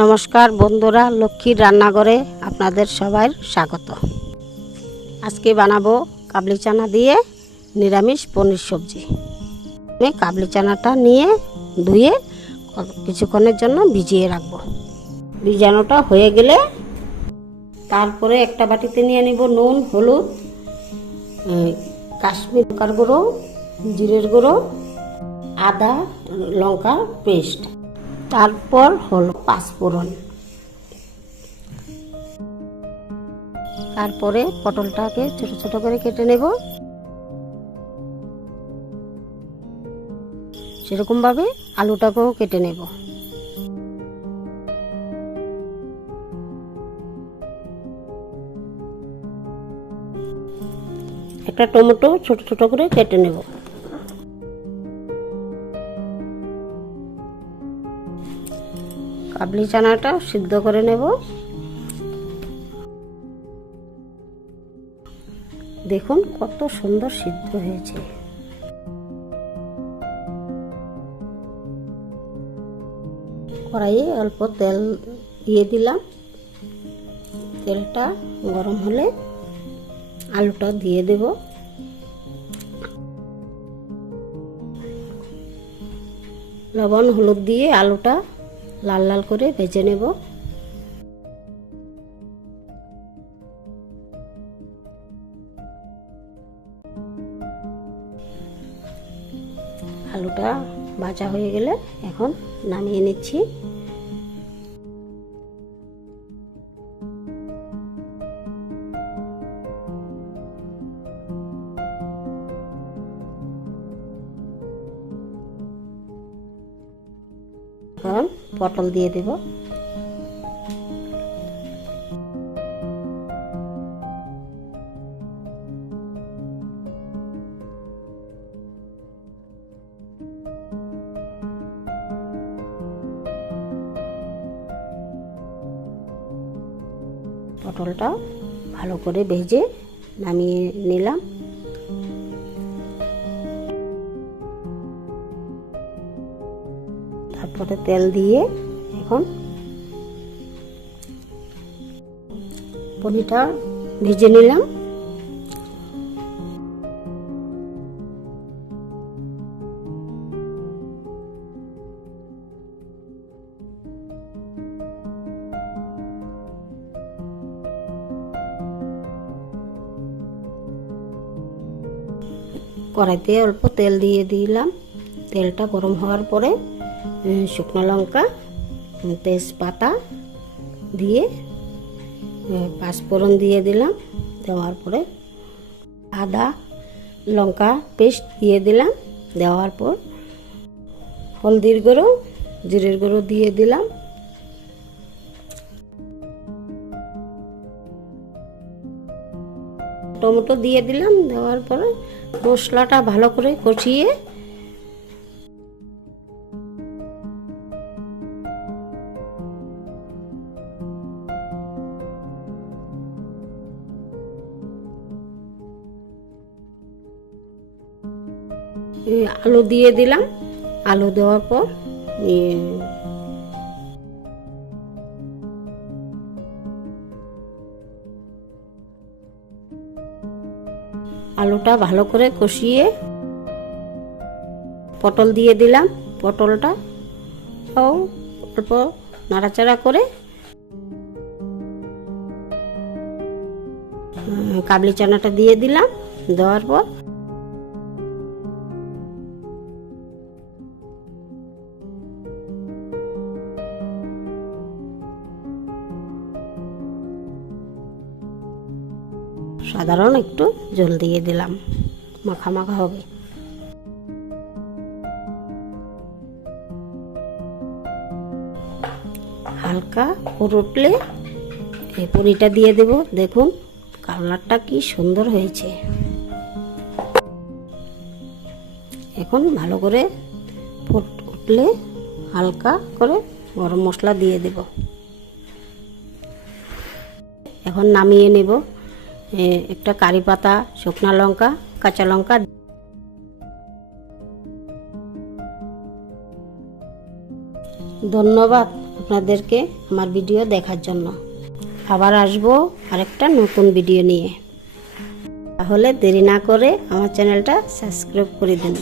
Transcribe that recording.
নমস্কার বন্ধুরা, লক্ষ্মীর রান্নাঘরে আপনাদের সবাই স্বাগত। আজকে বানাবো কাবলি চানা দিয়ে নিরামিষ পনির সবজি। আমি কাবলি চানাটা নিয়ে ধুয়ে কিছুক্ষণের জন্য ভিজিয়ে রাখবো। ভিজানোটা হয়ে গেলে তারপরে একটা বাটিতে নিয়ে নিব নুন, হলুদ, কাশ্মীর লঙ্কার গুঁড়ো, জিরের গুঁড়ো, আদা লঙ্কার পেস্ট, তারপর হলো পাঁচফোড়ন। তারপরে পটলটাকে ছোট ছোট করে কেটে নেব। সেরকম ভাবে আলুটাকেও কেটে নেব। একটা টমেটো ছোট ছোট করে কেটে নেব। কাবলি চানাটা সিদ্ধ করে নেব। দেখুন কত সুন্দর সিদ্ধ হয়েছে। কড়াইয়ে অল্প তেল দিয়ে দিলাম। তেলটা গরম হলে আলুটা দিয়ে দেব। লবণ হলুদ দিয়ে আলুটা লাল লাল করে ভেজে নেব। আলুটা ভাজা হয়ে গেলে এখন নামিয়ে নিচ্ছি। এখন পটল দিয়ে দেব। পটলটা ভালো করে ভেজে নামিয়ে নিলাম। তারপরে তেল দিয়ে এখন পনিরটা ভেজে নিলাম। কড়াইতে অল্প তেল দিয়ে দিলাম। তেলটা গরম হওয়ার পরে শুকনো লঙ্কা, তেজপাতা দিয়ে পাঁচফোড়ন দিয়ে দিলাম। দেওয়ার পরে আদা লঙ্কা পেস্ট দিয়ে দিলাম। দেওয়ার পর হলদির গুঁড়ো, জিরের গুঁড়ো দিয়ে দিলাম। টমেটো দিয়ে দিলাম। দেওয়ার পরে মশলাটা ভালো করে কষিয়ে আলু দিয়ে দিলাম। আলু দেওয়ার পর আলুটা ভালো করে কষিয়ে পটল দিয়ে দিলাম। পটলটা অল্প নাড়াচাড়া করে কাবলি চানাটা দিয়ে দিলাম। দেওয়ার পর সাধারণ একটু জল দিয়ে দিলাম, মাখা মাখা হবে। হালকা ফুট উঠলে এই পনিরটা দিয়ে দেব। দেখুন কালারটা কি সুন্দর হয়েছে। এখন ভালো করে ফুট উঠলে হালকা করে গরম মশলা দিয়ে দেব। এখন নামিয়ে নেব। একটা কারি পাতা, শুকনো লঙ্কা, কাঁচা লঙ্কা। ধন্যবাদ। আপনাদেরকে আমার ভিডিও দেখার জন্য। আবার আসবো আরেকটা নতুন ভিডিও নিয়ে। তাহলে দেরি না করে আমার চ্যানেলটা সাবস্ক্রাইব করে দিন।